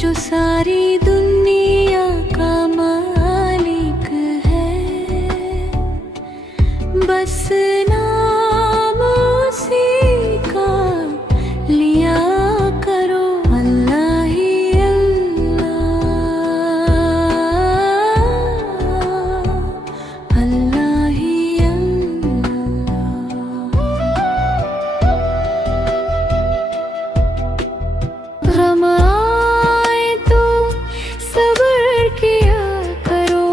जो सारी दुनिया का मालिक है, बस नाम उसी का लिया करो, अल्लाह ही अल्लाह, अल्लाह ही अल्लाह। गम आए तो सब्र किया करो,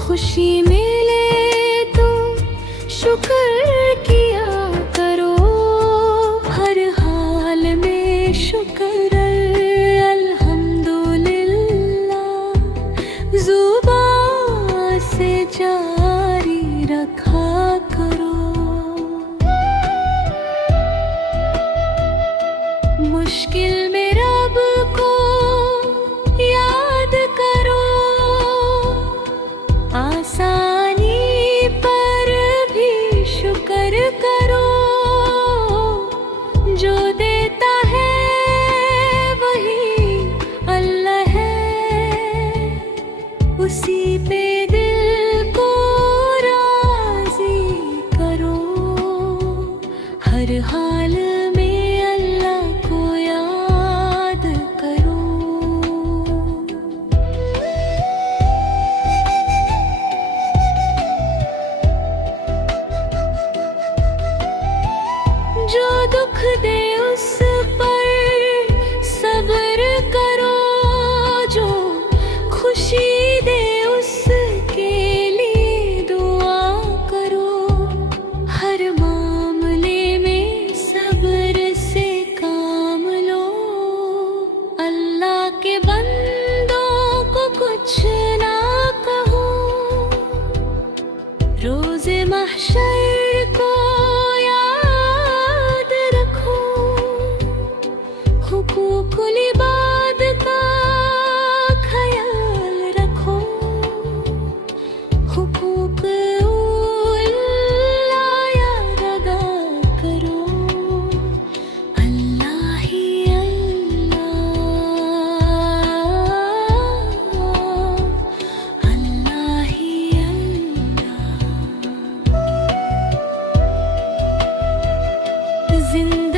खुशी मिले तो शुक्र किया करो, हर हाल में शुक्र अल्हम्दुलिल्लाह ज़ुबान से जारी रखा करो। मुश्किल में रब को याद करो, आसानी पर भी शुक्र करो, जो देता है वही अल्लाह है, उसी पे दिल को राज़ी करो, हर हाल में अल्लाह को याद करो। जो दुख दे उस पर सब्र करो, जो खुशी दे उसके लिए दुआ करो, हर मामले में सब्र से काम लो, अल्लाह के बंदों को कुछ ना कहो, रोज़े महशर को याद रखो, हुकूकुल इबाद का ख्याल रखो, हुकूक उल्लाह याद अदा करो, अल्लाह ही अल्लाह, अल्लाह ही अल्लाह। जिंदगी